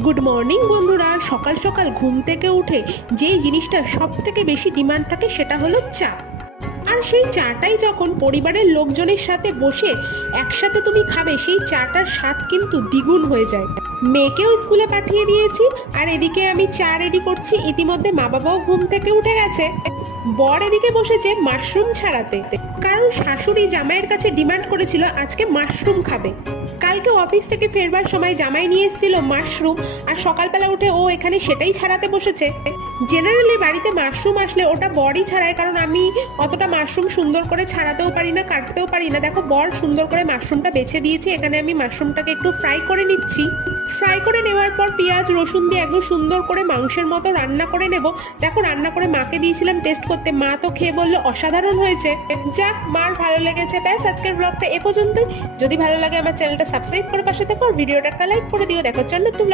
Good morning বন্ধুরা। সকাল সকাল ঘুম থেকে উঠে যেই জিনিসটা সব থেকে বেশি ডিমান্ড থাকে সেটা হলো চা। আর সেই চাটাই যখন পরিবারের লোকজনের সাথে বসে একসাথে তুমি খাবে, সেই চাটার স্বাদ কিন্তু দ্বিগুণ হয়ে যায়। মেয়েকেও স্কুলে পাঠিয়ে দিয়েছি, আর এদিকে আমি চা রেডি করছি। ইতিমধ্যে মা বাবাও ঘুম থেকে উঠে গেছে। বর এদিকে বসেছে মাশরুম ছাড়াতে, কারণ শাশুড়ি জামাইয়ের কাছে ডিমান্ড করেছিল আজকে মাশরুম খাবে। কালকে অফিস থেকে ফেরবার সময় জামাই নিয়ে এসেছিল মাশরুম, আর সকালবেলা উঠে ও এখানে সেটাই ছাড়াতে বসেছে। জেনারেলি বাড়িতে মাশরুম আসলে ওটা বরই ছাড়ায়, কারণ আমি অতটা মাশরুম সুন্দর করে ছাড়াতেও পারি না, কাটতেও পারি না। দেখো বর সুন্দর করে মাশরুমটা বেছে দিয়েছে। এখানে আমি মাশরুমটাকে একটু ফ্রাই করে নিচ্ছি। ফ্রাই করে নেওয়ার পর পেঁয়াজ রসুন দিয়ে একদম সুন্দর করে মাংসের মতো রান্না করে নেব। দেখো রান্না করে মাকে দিয়েছিলাম টেস্ট করতে, মা তো খেয়ে বললো অসাধারণ হয়েছে। যাক, মার ভালো লেগেছে। ব্যাস, আজকের ব্লগটা এ পর্যন্তই। যদি ভালো লাগে আমার চ্যানেলটা সাবস্ক্রাইব করে পাশে থেকো, ভিডিওটা একটা লাইক করে দিও। দেখো চলো একটু